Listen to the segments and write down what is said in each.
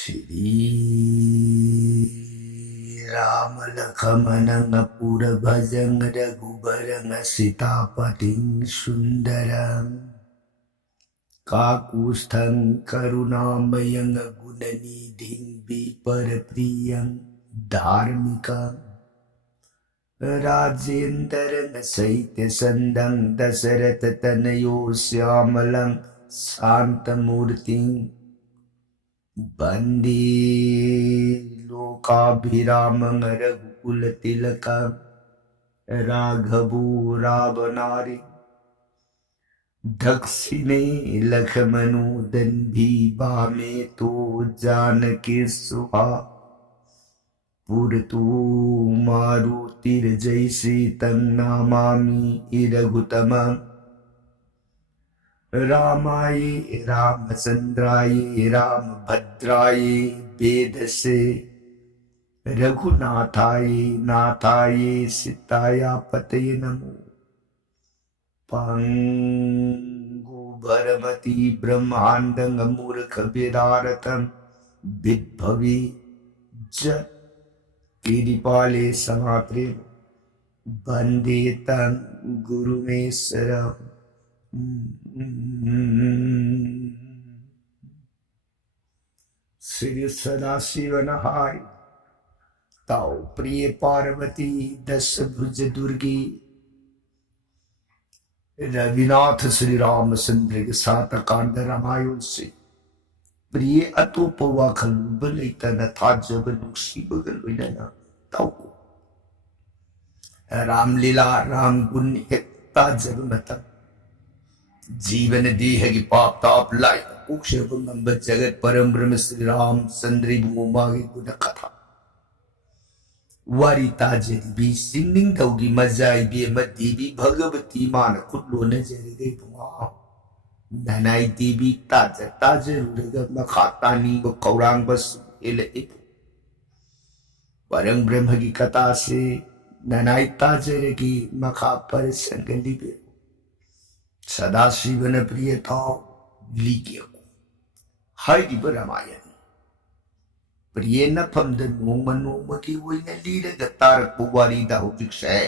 Shri Rama Lakshmana Pura Bhajang Raghubarang Sitapating Sundaram Kakusthang Karunamayang Gunanidhing Viparpriyang Dharmikam Rajendarang Saitya Sandang Dasarata Tanayo Syamalang Santamurting Bandi Lokabhiramang Raghukula Tilakam Raghavu Ravanari Dakshine Lakshmanu Danbhi Bhame To Janaki Subha Puratu Marutir Jaisi Tang Namami Iraghutamam Ramaye Ramachandraye Ramabhadraye Vedase Raghunathaye Nathaye Sitaya Pataye Namo Pangu Bharamati Brahmandang Amurkha Vedaratam Vidbhavi Jat Kiripale Samatre Bandetam Gurumeswaram Sri Sadasiva Nahai Tau Priya Parvati Dasabhuja Durgi Ravinath Sri Ramachandra के साथ कांड रामायण से प्रिय अतोपवा खलबलैता न था जब नुक्सी बगल विना ताऊ रामलीला राम गुण एकता जगमता जीवन देह की पाप ताप लाई कुक्षेपंगम जगत परम ब्रह्म श्री राम चंद्री भूमा की गुण कथा वारिता जदि सिंगिंग तौगी मजाई बे देवी भगवती मान खुदलो नजर गई बुआ ननाई देवी ताज रुरग मखा तानी ब कौरांग बस एले परम ब्रह्म की कथा से ननाई ताजर की मखा पर संगली बे सदाशिवन प्रियता लीके को हाई रामायण प्रिय नफमद नोम नोम की वही लीरग तारक वारी दाहुजिक से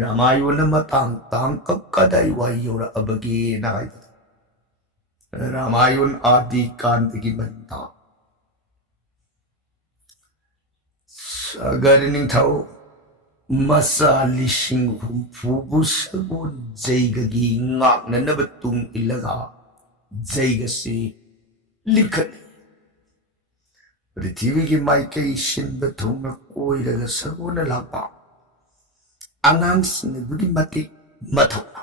रामायण मतांग तांग कदाई वाई और अबगे नाय रामायण आदि कांत की बनता अगर निथाओ मसा लिशिंग हुंफुबु सगोन जैगगी ngaknanaba tung ilaga जैगसे लिखत पृथ्वी की माइकई शिंब थुंग कोइरगा सगोन लापा आंगांग सिंगदुगी मति मथौना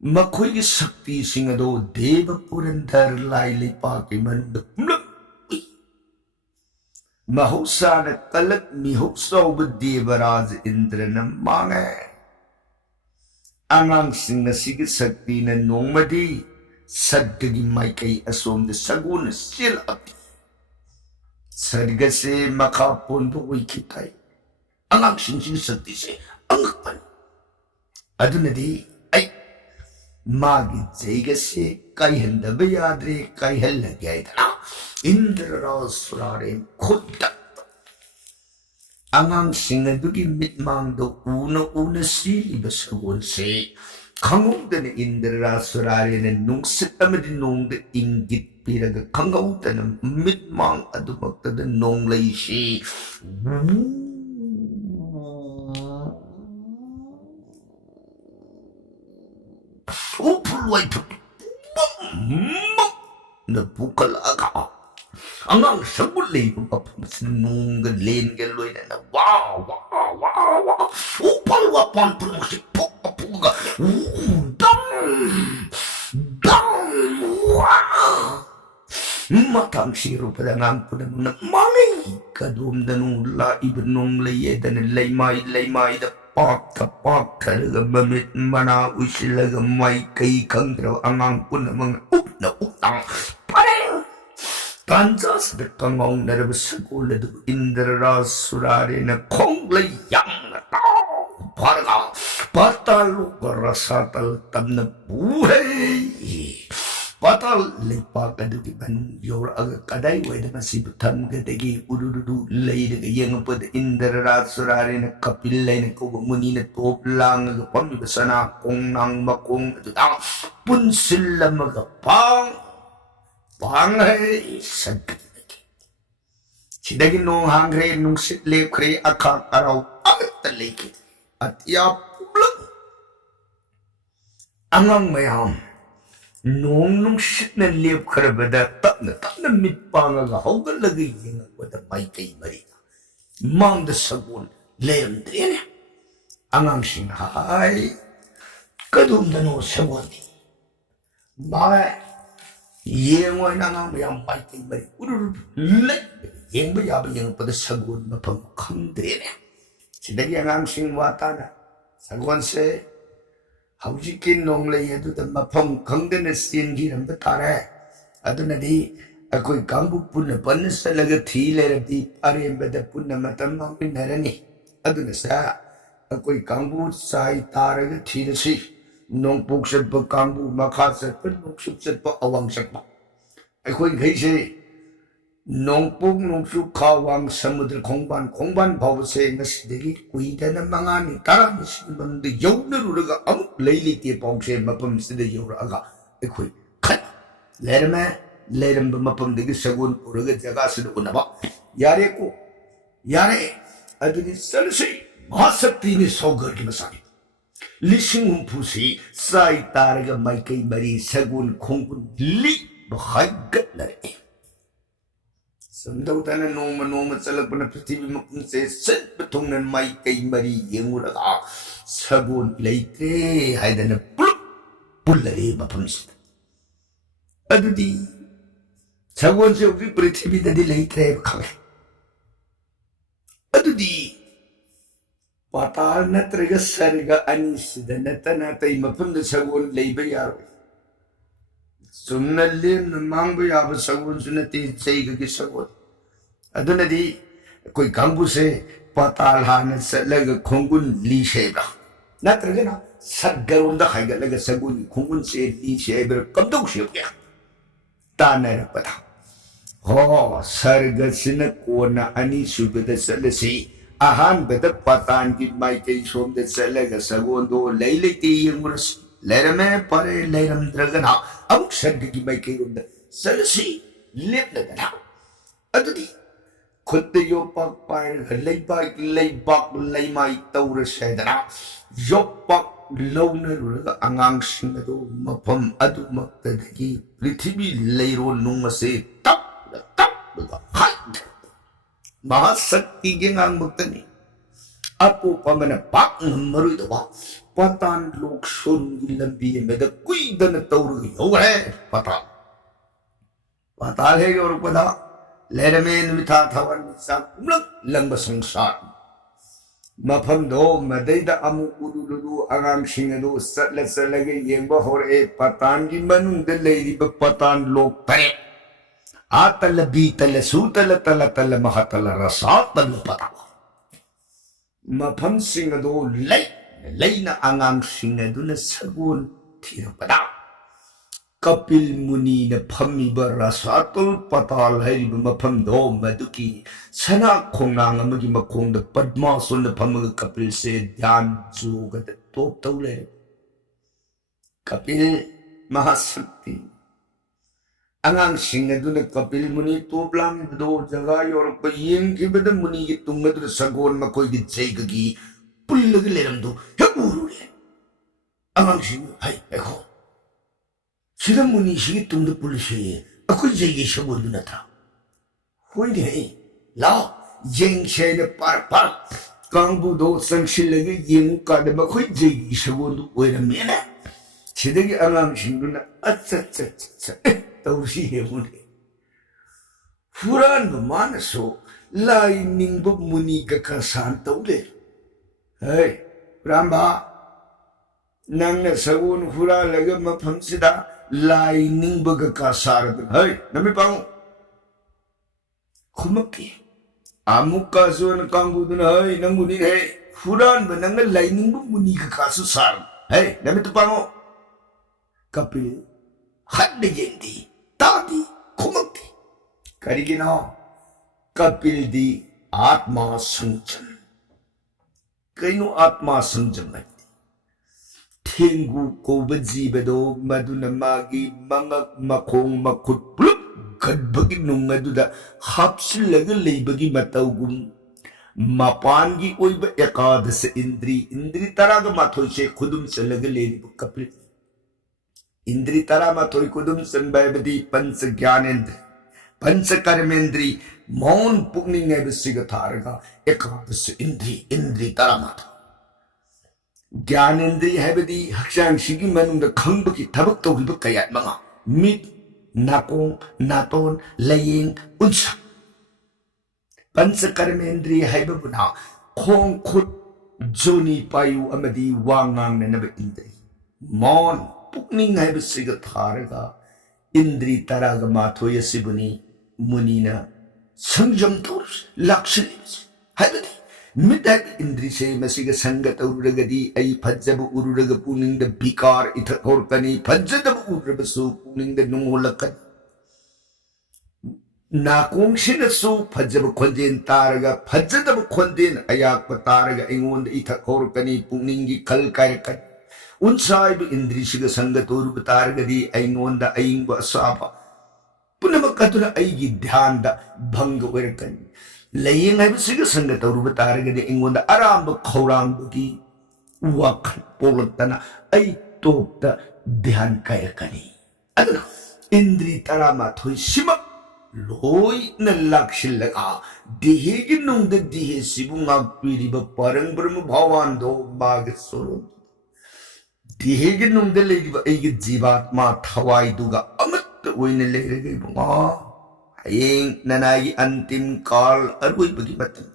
मखोई की शक्ति सिंगदो देव पुरंदर लाई लिपा के मंद महोत्साह कलक मिहोत्सव देवराज इंद्र न मांगे आंगांग सिंह सिग शक्ति न नोंमदी सद्गगी माइकई असोम द सगुन सिल अति सर्ग से मखा पोंदो विखिताई आंगांग सिंह शक्ति से अंगपन अदुनदी ऐ मागी जैग से कायहंदब याद्रे कायहल गयाइदना इंद्र रासुरारे खुद आंगांग सिंह दुगी मिटमांग दो ऊन सीलिब सगोन से खंगौदन इंद्र रासुरारे ने नुंगसित अमदि नोंग इंगित पिरग खंगौदन मिटमांग अदुमक्तद नोंग लैसी उफुलवाई न पुकल आगा अंगांग सबुल लेबु मफम नोंग लेन के लोइना न वाह वाह वाह वाह उफल वा पान पुलमुसी पुक पुगा दम दम वाह matang siru padangang punang na mami kadum danu la ibnong layedan laymay da pak talaga mamit mana usilaga may kay kangraw angang punamang na utang pareng tanjas da kangong narabasagula do indra surare na kong layang na tao patalo karasatal tam na buhay patal lepak adugi ban yor aga kadai wai da masih butam gadagi ududu lay da yang pada indra surari na kapil lay na ko muni na top lang ga pam sana kong nang makong adu tang pun sila magapang pangai sagit sidagi nung hangre nung sitlip kre akak araw agat talikit at iya pulang angang mayam nung shit na liep karabada tapna mitpangaga haugalagay yung wada may kay Maria mang da sagun layam din angang singhay kadum na no sagun bakit yung wala nga mayang may kay Maria lay yung bayaba yung pada sagun mapamukang din sidagi angang singwata na sagun se haujikin nong lay aduda mapam kangdana singiramda tare adunadi akoi kambu punna panasalaga thileradi arembada punna matam manginarani aduna sa akoi kambu sai taraga thirasi nong puksat pa kambu makhasat pa nong subsat pa awangsak pa akoi gaise nong puk nong su kawang samudra kongban bawase ngasidagi kuidana mangani tarani sinbanda yaunaruga amuk layliti pawse mapam sida yauraga ekoi khat leramba mapam dagi sagun uraga jaga sida unaba yare ko yare aduni salsi mahasakti ni sogar ki masani lising umpusi sai taraga maikai mari sagun khongun li bahagat lare Sandautan noma salak pada prithvi makum se set betungan mai kai mari yang uraga sagun leite haidana pulare mapam sita adudi sagun se ukri prithvi dadi leite khame adudi patal natraga sarga anisida natana tai mapam da sagun leiba yaro sumnalle namangba yaba sagun sunati seiga ki sagun adunadi koi kambu se patal hana salaga khongun li shebra natraga na saggarunda haigalaga sagun khongun se li shebra kamdok shebya tanara pada ho sarga sina kona ani subada salasi ahan beda patan ki mai kai som de salaga sagun do leileti yengras lerame pare leram dragana amuk sarga ki mai kai unda salasi lep lagana adudi khudde yo pak pai leibak leimai taura sedana yo pak launa rulaga angang sing adu mapam adu maktadagi prithvi leiro nungase tap hai mahasakti gengang maktani apo pamana pak maru dawa patan lok sun lambi meda kuidana taura yore patal he yor pada lerame mitha thawan sa kumlak langba sangsar mafam do madaida amu ududu angang singadu satla salaga yengba hore patan gi manung de leiri ba patan lok tare atala bi tala sutala tala mahatala rasatala pata mafam singadu leina angang singadu na sagun thirapada Kapil muni na pamiba rasatul patal hariba mapam do maduki sana khongnang amagi makhongda padmason na pamaga kapil se dhyan jogada top taule kapil mahasakti angang singadu na kapil muni top lang do jaga yor pa yeng kibada muni ki tungadu sagon makoy di jaygagi pullagi leramdo heburu le angang singadu hay ekho Silang muni sige tungda pulisi, ako jaygi sagun na ta. Hoy di, la, jeng siya na par, kang budo sang silagi jeng kada ba koy jaygi sagun na mena. Sidagi angang sindu na atsa, tausi he muni. Furan ba manaso, lai ningbo muni kakasan taude. Hey, Ramba, nang na sagun hura laga mapamsida, Lining baga kasar hai nami pang khumaki amuk kasun kanggu dun hai nanguni hai furan banang lining bu muni ka kasu sar hai nami tu pango kapil hadda yendi tadi kumakti karigino kapildi atma sanjam kaino atma sanjam hai Tengu ko bajibedo maduna magi mangak makong makut plup kadbagi nung maduda hapsilaga leibagi matawgum mapangi oiba ekadasa indri taraga mathoy se khudum salaga leib kapil indri tara mathoy khudum sanbaibadi pancha gyanendri pancha karmendri maun pukning nebisiga tharaga ekadasa indri tara mathoy ज्ञानेन्द्रिय हैबदी हक्षांग शिगी मनुंग खंग की थबक तो rib कयात मंगा मिट नाकोंग नातोन लयिंग उनसा पंच कर्मेंद्रिय हैबबुना खोंग खुद जोनी पायु अमदी वांगांग ननब इंद्री मौन पुकनिंग हैबसिग थारगा इंद्री तराग माथोय सिबुनी मुनीना संजम तोर लक्ष्य हैबदी मिटाक इंद्री से मसीग संगत उरुगदी आई फज्जब उरुग पुनिंग द बिकार इथक और कनी फज्जब उरुग सु पुनिंग द नुंगोलकन नाकोंग शिन सु फज्जब खोंजेन तारगा फज्जब खोंजेन अयाक तारगा इंगोंद इथक और कनी पुनिंग की कल कार्यकन उन साइब इंद्री सिग संगत उरुग तारगदी इंगोंद अयिंग असापा पुनमकतुना अयिगी ध्यान द भंग वरकन laying have a cigar sanga to Rubataraga in the Aram Koran Wak Polatana I took the Dihan Kayakani. I don't know. Indri Tarama to Shima Loy Nalakshilaga Dihiginung the Dihisibunga Piriba Parang Brum Bawando Magasoro Dihiginung the lady Egit Zibat Mat Hawaii Duga Amat Win a lady. Aying nanay antim kal arui bagi batin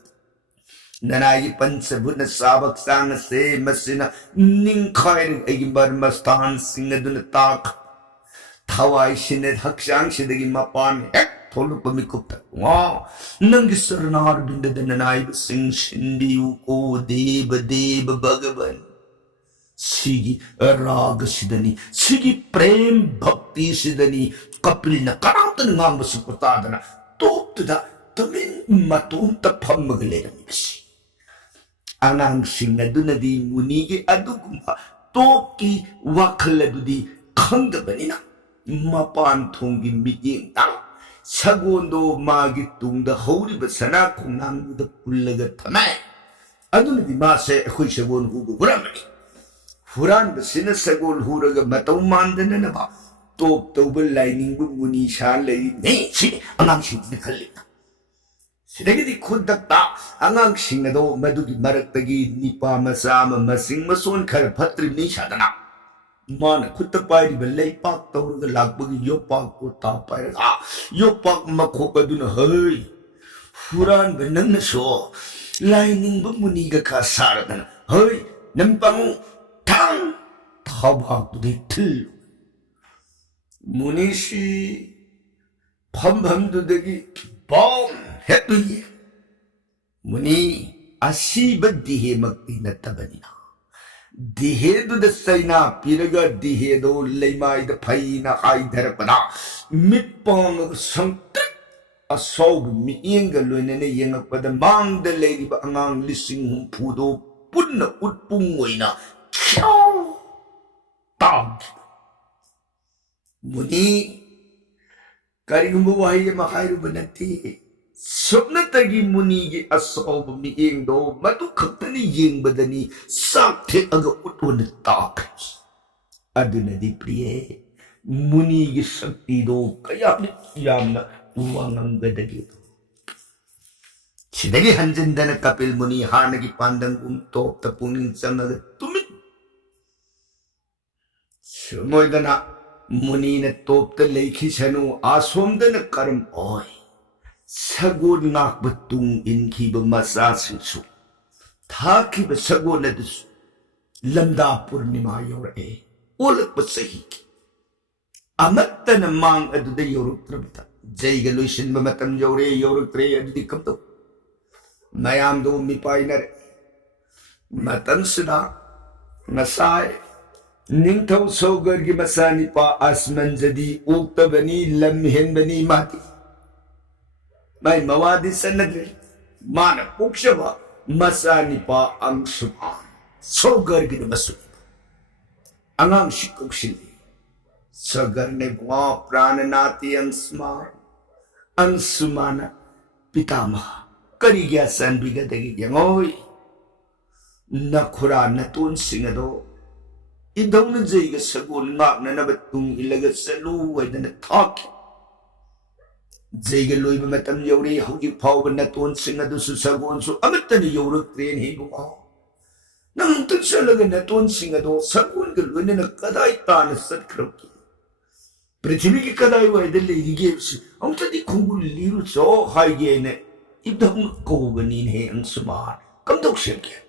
nanay pansabut na sabak sang se masina ning khair ay bar mastan singadun tak thawai sined hakshang sidagi mapan ek tholu pamikupta wow nangisarnar binda nanay sing sindi ko deba bhagavan Sigi raga sidani sigi prem bhakti sidani kapil na karautan ngam basupatadana top da tamin matum ta phammagle bisi anang singa dunadi munigi adugumba top ki wakladudi khangabanina mapan thongi miyeng ta sagondo magi tungda hori basana khunang da pullaga thamai adunadi ma se khoi sagon hu guramani Huran basina sagol huraga mataw mandana na ba top tawbal lining bu muni shalay ne si angang sing nikali sidagidi khudakta angang sing na do madugi maraktagi nipa masama masing mason khar phatri ni sadana mana khutapay ri balay pak tawraga lagbagi yopak ko tapay yopak makhokaduna hay Huran banang na so lining bu muni ga kasaradana hay nampang Tang Tabak to the till Munishi Pambam to the bomb Hetu Muni Asiba dihe maktina tabanina Dihe to the Saina Piraga dihe do Lemai the Paina Aidarapana Midpong of some a sob me ingaluin yang pada mang the lady angang lising pudo punna utpungwina Tag Muni Karigumbuhay makairu banati Sopna tagi muni gi asob mi do matukakta ni ying badani sakte aga utun tak Aduna di priye muni gi sakti do kaya ni yamna uwangang gadagito Sidagi hanjandana kapil muni hanagi pandang top tapunin sangaga tumit Sumoydana muni na top ta leikhi sanu asomdana karam oy Sagod ngak batung inki ba masasinsu Thaki ba sagod na dus Lamda purnima yor Ulak ba sahiki Amatta na mang adu da yoruk trabita Jay galusin ba matam yoruk tre adu di kapto Mayam do mipay na re Matan sila Nasay Ningthau Sogargi Masanipa Asmanjadi Uktabani Lamhenbani Mati. My Mawadi Sanadri Mana Pukshava Masanipa Angsupa Sogargi Masu Angang Shikushili Sagarne Bwa Prananati Ansma Ansumana Pitama Karigya Sanbiga de Yangoy Nakura Natun Singado Idong Jayga Sagun Mark Nanabatung Ilaga Salu and the talk Jayga Louis Matam Yori, how you power Natun Singadu Sagon, so Amatani Yoruk train him. Nang Tunsalagan Natun Singado, Sagun Gulwin and a Kadai Tan Sat Kroki. Pretty Kadai, why the lady gives out of the cool little so high gain. If don't go in him Sumar, come to shake.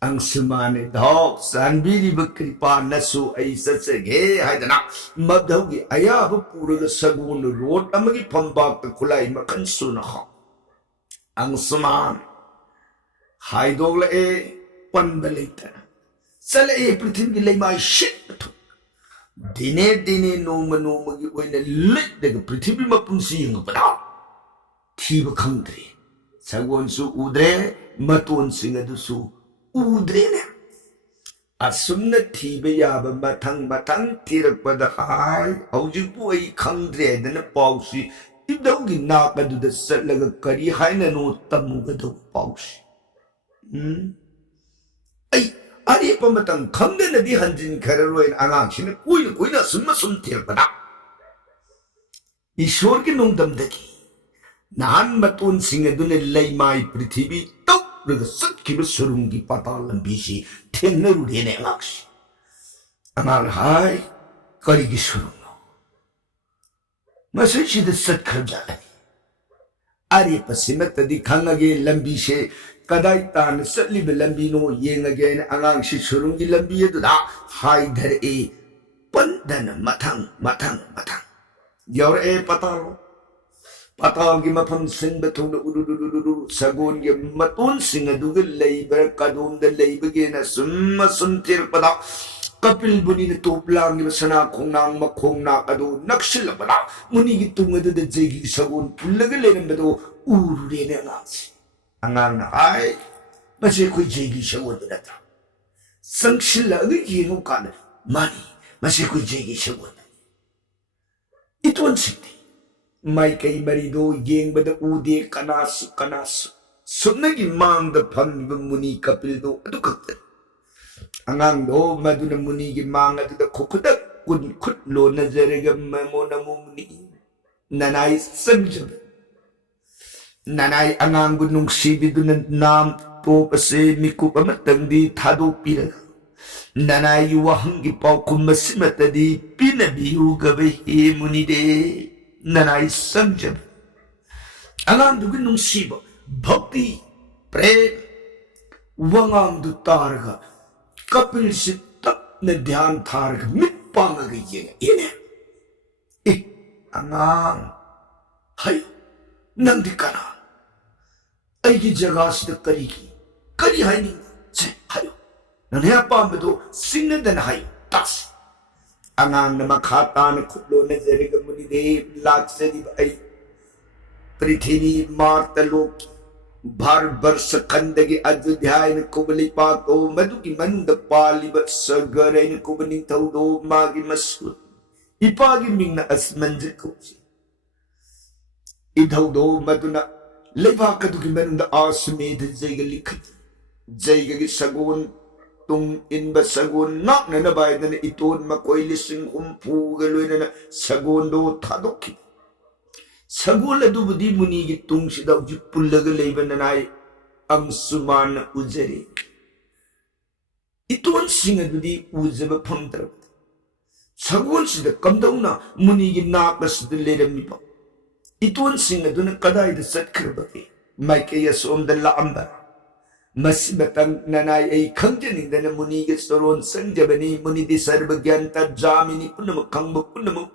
Ang sumani dog sanbiri bakripa nasu ay sasage haidana madawgi ayabu puraga sagun road amagi pambak kulay makansu na ha ang suman haidogla e panbalita sala e prithvi lay mai shit to dine no magi oina lit daga prithvi mapunsi ng bada thiba khangdre sagon su udre matun singadu su Udrene Asumna Tibia Matang Tirakpada High, Aujipu Kandre, then a Pausi. If don't get knocked to the set like a curry, Hina no Tamugado Pausi. Ari Pamatang come then a hunting Carolo and Anansin, Quina Sumasum Tirpada. Ishorkin them the key. Nan Matun sing a dune lay my pretty the Sakib Surungi Patal and Bishi, Teneru in Elax. Amal high, Karigisuru. Message the Satkajali. Ari Pasimeta di Kangage Lambishe, Kadaitan, Sutli Lambino, Ying again, Anang Shurungi Lambia to that, hide her a Pandan Matang. Your a Patalo. Patal Gimapam sing between the Udu Sagon Matun sing a Dugal labor, Kadum the labor again as Masun Tirpada, Kapil Bunina to Blang Sana Konang Makong Nakadu, Nakshilabada, Munigi Tunga the Jagi Sagun, Pulagal Bedo, Urine Nats. Angan I, Maseko Jagi Shawood letter. Sankshilla the Yinukan, money, Maseko Jagi Shawood. It won't sit. May kay marido yeng bada ude kanas sunagi mang da pang muni kapildo adu kakta angang do maduna muni gi mang adu da kokudak kun kutlo na zarega memo na muni nanay sagjab nanay angang gunung sibi dunan nam po pase miku pamatang di thado pira nanay wahang gi pau kumasimata di pinabihu gabe he muni de Nanai Sanjab Angang du Gunung Siba Bhakti Prem Wangam du Targa Kapil Sitak na Dhyan Targa Mitpanga Giyeng Ine Angang Hayo Nandi Kana Aigi Jagas de Kariki Kari Haini Se Hayo Nanaya Pamado Singna Dan Hayo Tas Angang na makata na kutlo na zariga muni de laksa di ba ay Prithini Marta Loki Bhar Barsa Kandagi Ajudhyay na kubali pato Maduki Manda Pali Bat Sagaray na kubaling tawdo Magi Masud Ipagiming na asmanjit ko siya Idawdo maduna Leva kaduki Manda asumid Zayga likit Zayga gisagun Tung in ba sagun nak na nabay na iton makoy lising umpu galoy na sagun do tadoki. Sagun la dubudi munigit tung si daw jipulaga layban na nai ang suman uzeri. Iton singa dudi uzeba pamdra. Sagun si da kamdaw na munigit nakas da layram nipa. Iton singa do na kaday da sat krabaki. May kaya soom da laamba. Mas batang nanay ay kangjaning da na munigit soron sangjabani munidi sarbagyan jamini punamakang mapunamang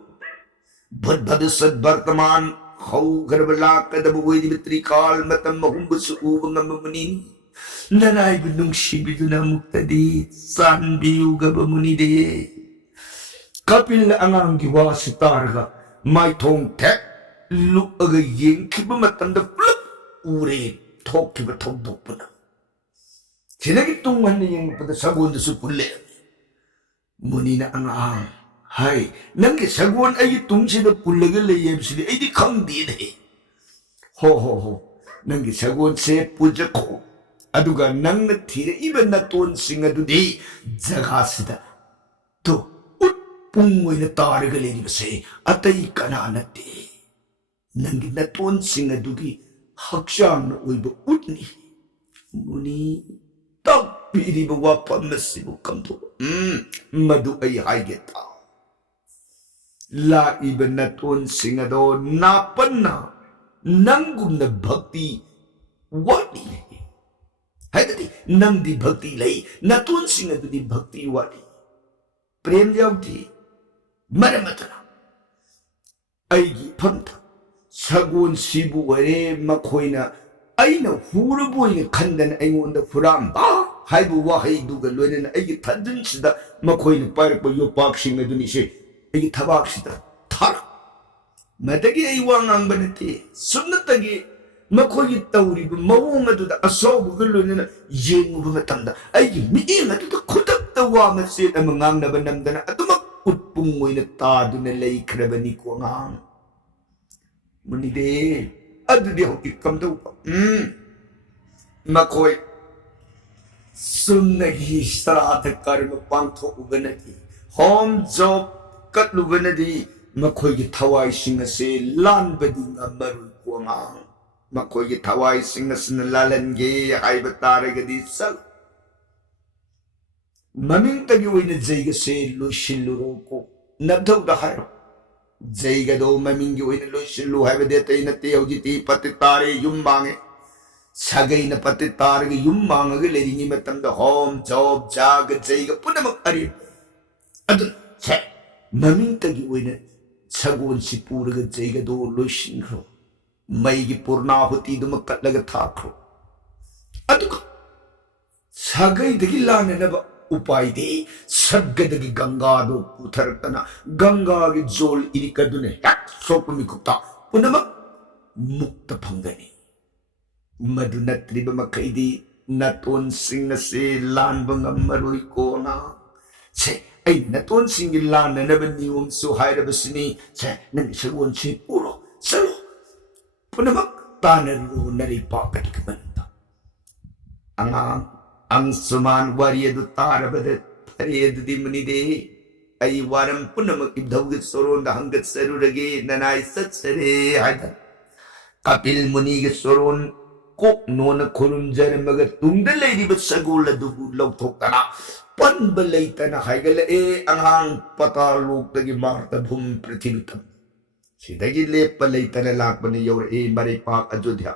badbadasad bartaman how garbala kadabuwi di betrikal matam mahumbut sa ubang na mamunin 나나이브 농시비두나 묵다디 싼비우가바 무니데 카필 앙앙기 와스 따라가 마이통 택 룩어가 옌키바 마탄다 플럭 우레 톡키바 톡독부나 지나기 똥맞는 영보다 사고원데서 불래 무니나 앙앙 하이 남게 사고원 아이 똥시다 불러가 레이엠시리 아이디 강디네 호호호 남게 사고원 세 뿌자코 아두가 낭나 티레 입에 나 돈싱아두디 자가스다 또 웃붕모이나 따르가 레리버세 아따이 까나나띠 남게 나 돈싱아두기 학샤나 오이버 웃니 무니 딱 비리버 와판메시부 감도 마두 아이 하이겠다 라 입에 나 돈싱아도 나빠나 낭금나 박디 와디 하이더디 낭디 박디 레이 나 돈싱아두디 박디 와디 프레임 야우디 마라마타나 아이기 펀타 사고원 시부 와레 마코이나 아이나 후르보이나 간다는 아이온다 후람바 하이부 와하이두가 로에는 아이기 탄전시다 마코이나 빠르고 요박싱아두니시 아이기 타박시다 타라 마다기 아이 왕앙바네티 숨나타기 마코이 따우리고 마옹아두다 아소부가 로에는 옌우부가 탐다 아이기 미잉아두다 코닥다 와마세 아망앙나바 남다나 아두막 웃붕모이나 따두나 레이크라바니 꼬앙 무니데 아두디 호기 감도우바 마코이 숨나기 시타라타 까르마 빵토 우가나디 홈조 갓루가나디 마코이기 타와이 싱아세 란바디 남마루 꼬앙 마코이기 타와이 싱아스는 랄란게 하이바 따라가디 싹 마밍따기 오이는 제이가세 루실루로고 납더우다 하이로 제이가도 마밍기 오이는 루실루 하이바 데이나떼 여기티 빠떼 따레 윤망에 사게이나 빠떼 따르게 윤망하게 레딩이 맺담다 홈 좁 자그 제이가 뿌나먹 아리 아들 세 마밍따기 오이는 사고원 시뿌르가 제이가도 루실루 마이기 뿌르나후티도 막깔라가 타크로 아두가 사게이드기 라네나바 उपाय सगदगी गंगा पुथरतना गंगा की जोल इरिकदुने सोपमी कुप्ता पुनम मुक्त फंगनी मधु नत्रिब मखैदी नतोन सिंह से लानब ngमरुई कोना छे ऐ नतोन सिंह लाननब नियम सु हायरबसनी छे नंग सगोन से पुरो चलो पुनम तानरु नरि पाकट कमंता अंगां अंगसुमान वारियदु तारबद फरेदुदि मुनिदे आई वारम पुनमक इब्धवग सोरोंद हंगत सरुरगे ननाय सत्सरे हायदा कपिल मुनि के सोरोन कोक नोन खुरुंजर मग तुंगद लेरिब सगोल दुबु लौथोकना पनब लेतना हायगल ए अंगांग पतालोकदगी मार्त भूम पृथ्वीतम सिदगी लेप लेतना लाकबने योर ए मरे पाक अयोध्या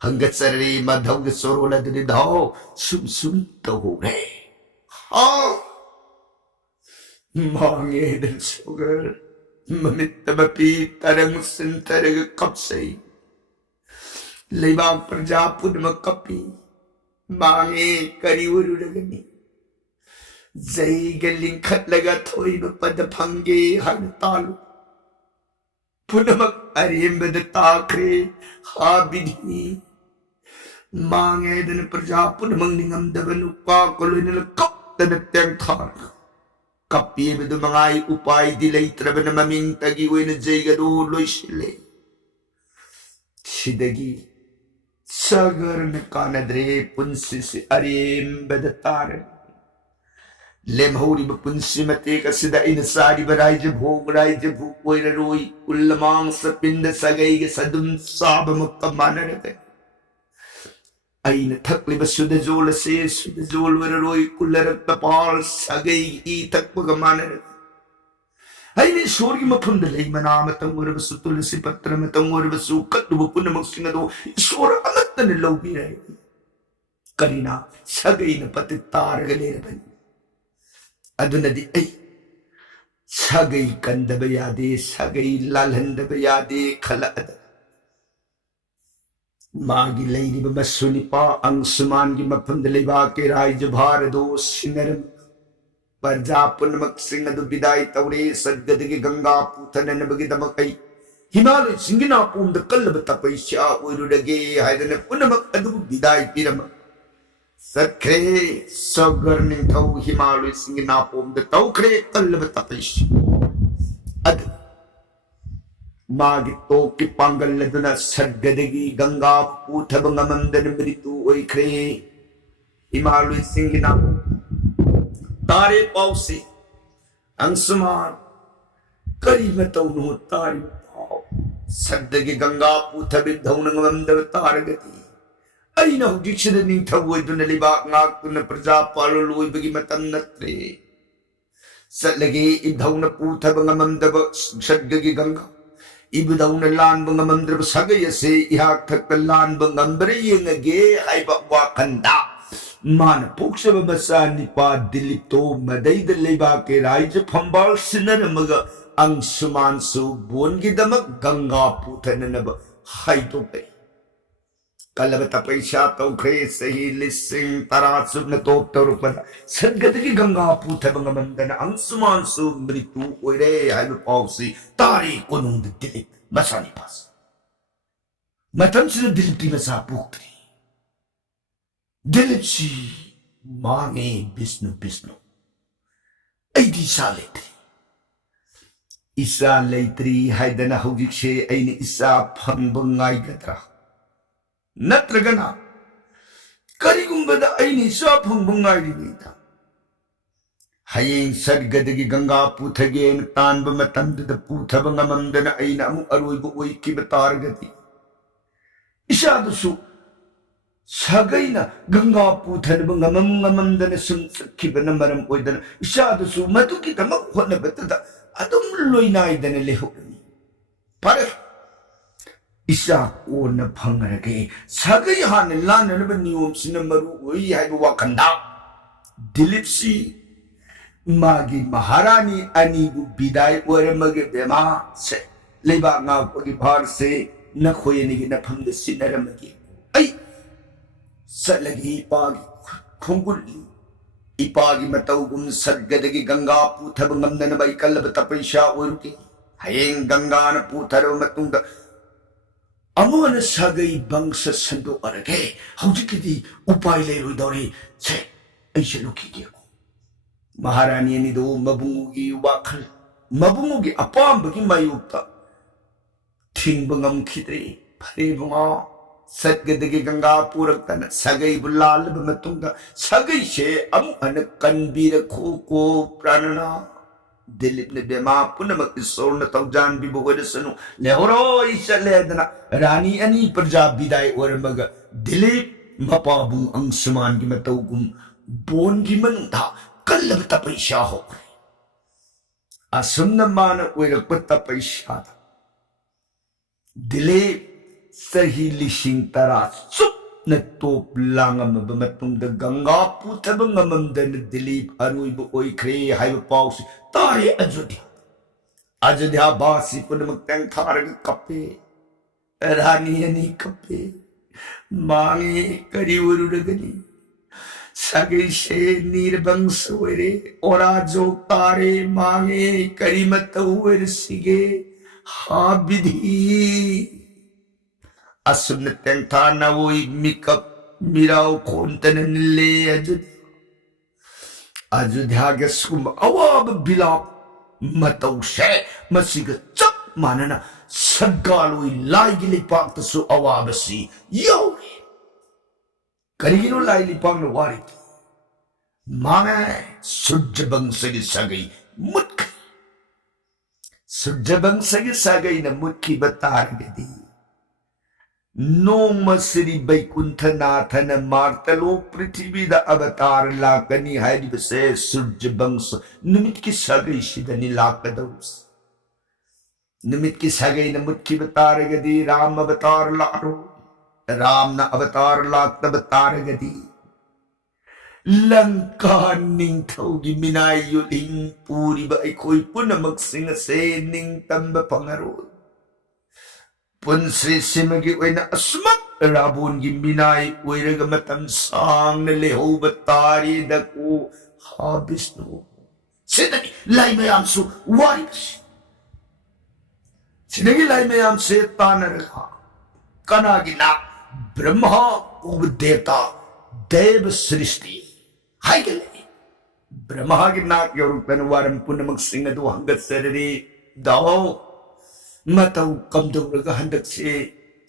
हंगत सररे मधवग सोरोला दि धाओ सुम सुम तो हो रे हाँ मांगे दल सोगर ममित बपी तरंग संतरग कब से लेबाग प्रजा पुनम कपी मांगे करी उरुरगनी जय गलिंग खत लगा थोई पद फंगे हर तालु पुनमक अरियम्बद ताकरे हा बिधी मांगे दन प्रजा पुनमंग निगम दबनु का कोलोनल कप तन त्यंग थार कपिये बिदु मंगाई उपाय दिलै त्रबन ममिंग तगी वेन जयगदो लोइसिले सिदगी सागर न कानद्रे पुंसिस अरियम्बद तार लेमहौरी पुंसि मते कसिदा इन सारी बराइज भोग राइज भूप ओइर रोई उल्लमांग सपिंद सगई के सदुम साब मुक्त मानरते आइन थकलिब सुद जोल से सुद जोल वर रोई कुलरक तपाल सगई ई थकपग मानरते आइन सोरगी मफुंद लई मनाम तंगुर बसु तुलसी पत्र में तंगुर बसु कत्तु पुनमक सिंगदो ईश्वर अनंतन लौबी रहे करीना सगई न पति तार गले बनी अदुनदी ऐ सगई कंदब यादे सगई लालंदब यादे खलअद मागी लेरिब मसुनिपा अंशुमान की मफंद लेबा के राज भार दो सिंगर प्रजा पुनमक सिंह अदु विदाई तौरे सदगद की गंगा पूथन नबगी दमकई हिमालय सिंगिना पुंद कल्लब तपैशा उरुडगे हायदन पुनमक अदु विदाई पिरम सखे सगर निथौ हिमालय सिंगिना पुंद तौखरे कल्लब तपैश अद मागी तो की पांगल लदना सदगदगी गंगा पूथब ngमंदन मृत्यु ओइखरे हिमालय सिंगिना तारे पाउसे अंशुमान करी मतौनो तारी पाउ सदगी गंगा पूथब धौन ngमंदव तारगति अइना हुजिक्सद निथवोइदुन लिबाक ngakuna प्रजा पाललोइबगी मतम नत्रे सदगी इधौन पूथब ngमंदव सदगी गंगा इबदौन लानब ngमंद्रब सगयसे इहाक थक लानब ngमब्रे यंगे हाइबा वाखंदा मान पोक्सब मसा निपा दिलितो मदैद लेबा के राज फंबाल सिनरमग अंशुमान सु बोनगी दमक गंगा पूथननब हाइतो पे कलब तपैशा तौखरे सही लिसिंग तरासुब न तोप तरुपद सदगद की गंगा पूथब ngमंदन अंशुमान सु मृत्यु ओइरे हाइब पाउसी तारी कोनुंद दिलिप मसा निपास मतम से दिलिपी मसा पुक्री दिलिपसी मांगे विष्णु विष्णु ऐदी इसा लेत्री इसा लेत्री हाइदना हौजिक्से ऐने इसा फंब गाइगद्रा नत्रगना करिगुंबदा ऐने इसा फंब गाइरिनिदा हयें सदगदगी गंगा पूथगेन तानब मतंदद पूथब ngमंदन ऐना अमु अरोइब ओइकिब तारगति इसादसु सगैना गंगा पूथनब ngमंदन सुंसखिबन मरम ओइदन इसादसु मदुकी दमक होनबतदा अदुम लोइनाइदन लेहोनी पारे इसा ओन फंगरगे सगै हान लाननब नियम सिन मरु ओइ हाइब वाखंदा दिलिपसी मागी महारानी अनीबु विदाई ओरमगे बेमा से लेबा ngakpagi भार से नखोयनिगी नफंद सिनरमगी ऐ सलगी इपागी खुंगुली इपागी मतौगुम सदगदगी गंगा पूथब ngमदन बै कल्लब तपैशा ओरुके हयें गंगान पूथरब मतुंग अमोन सगै बंश संदो अरगे हौजिकिदी उपाय लेरोइदौरे से ऐसे लुखिगे महारानी अनिदो मबुंगुगी वाखल मबुंगुगी अपाम्बगी मायुक्ता थिंब ngमखिद्रे फरे बुंगा सदगदगी गंगा पूरकतन सगै बुलालब मतुंगा सगै से अन कनबीर खो प्राणना दिलिप ने बेमा पुनमक ईश्वर न तौजान बिबोगदसनु लेहरो इशलेदना रानी अनि प्रजा विदाई ओरमग दिलिप मपाबु अंशुमान की मतौगुम बोन की मनुधा कल्लब तपैशा हो असुमन मान ओइरक तपैशा दिलिप सही लिशिंग तरा सुप न तोप लांगम मतुंग गंगा पूथब ngमंदन दिलीप अरुइब ओइखरे हाइब पाउस तारे अयोध्या बासी पुनमक तेंग थारग कपे रानी अनि कपे मांगे करी उरुडगनी सगे से नीरबंश ओरे ओरा जो तारे मांगे करी मत ओर सिगे हा विधि असुन तेंथा नवोई मिकप मिराव खोंतन निले अयोध्या के सुम अवाब बिलाप मतौ से मसिग चप मानना सगालोई लाइगी लिपाक तसु अवाबसी योरे करिगिनो लाई लिपाक न वारी मांगे सूर्य वंश की सगई मुट्की सूर्य वंश की सगई न मुट्की बतार गदी नोमसरी बैकुंठनाथन मार्तलो पृथ्वी द अवतार लाकनी हाइबसे सूर्य वंश निमित की सगई सिदनी लाकदौस निमित की सगई न मुट्ठी बतार गदी राम अवतार लारो राम न अवतार लाक अवतार गदी लंका निंथौगी मिनाई युलिंग पूरी बाई कोई पुनमक सिंह से निंग तंब पंगरो पुनश्री सिमगी ओइना असमक राबोन की मिनाई ओइरग मतम सांग ने लेहोब तारी दको हा विष्णु सिदगी लाई मयाम सु वारिस सिदगी लाई मयाम से तानरगा कनागिना ब्रह्मा उब देवता देव सृष्टि हाय गले ब्रह्मा की नाक योरुपन वारम पुनमक सिंह दो हंगत सररी दाओ मतौ कमदौरगा हंदक से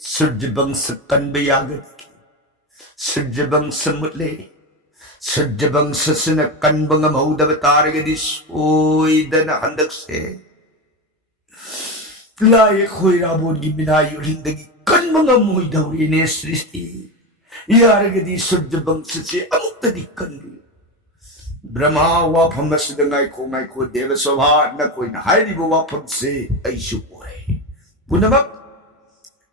सूर्य वंश कन्बे यागत सूर्य वंश मुले सूर्य वंश सिन कन्बंग मौदव तारगदि सोइदन हंदक से लाये खोई राबोन की मिनाई उरिंदगी कन्बंग मोइदौरी ने सृष्टि यारगदि सूर्य वंश से अमुक्तदि कन्बी ब्रह्मा वाफम सिदंगाई को देव शोभा न कोई न हाइरिबो वाफम से ऐसु ओरे पुनमक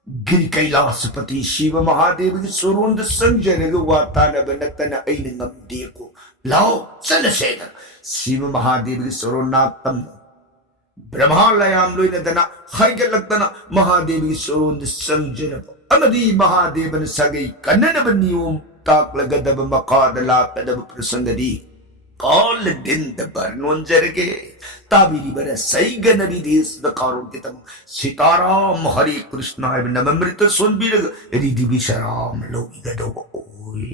गिरि कैलासपति शिव महादेव की सोरोंद संजरग वातानब नतन ऐन ngam को लाओ चल सेद शिव महादेव की सोरोनातम ब्रह्मा लयाम लोइन दना हाइगलक्तना महादेव की सोरोंद संजरब अमदी महादेवन सगै कन्ननब नियम ताकलगदब मकादला तदब प्रसंगदी कॉल दिन दबर नोंजरगे ताबिरी बर सही गनरी देश द कारों के तम सीताराम हरे कृष्ण नममृत सोनबीर रिधि विश्राम लोगी गदो ओए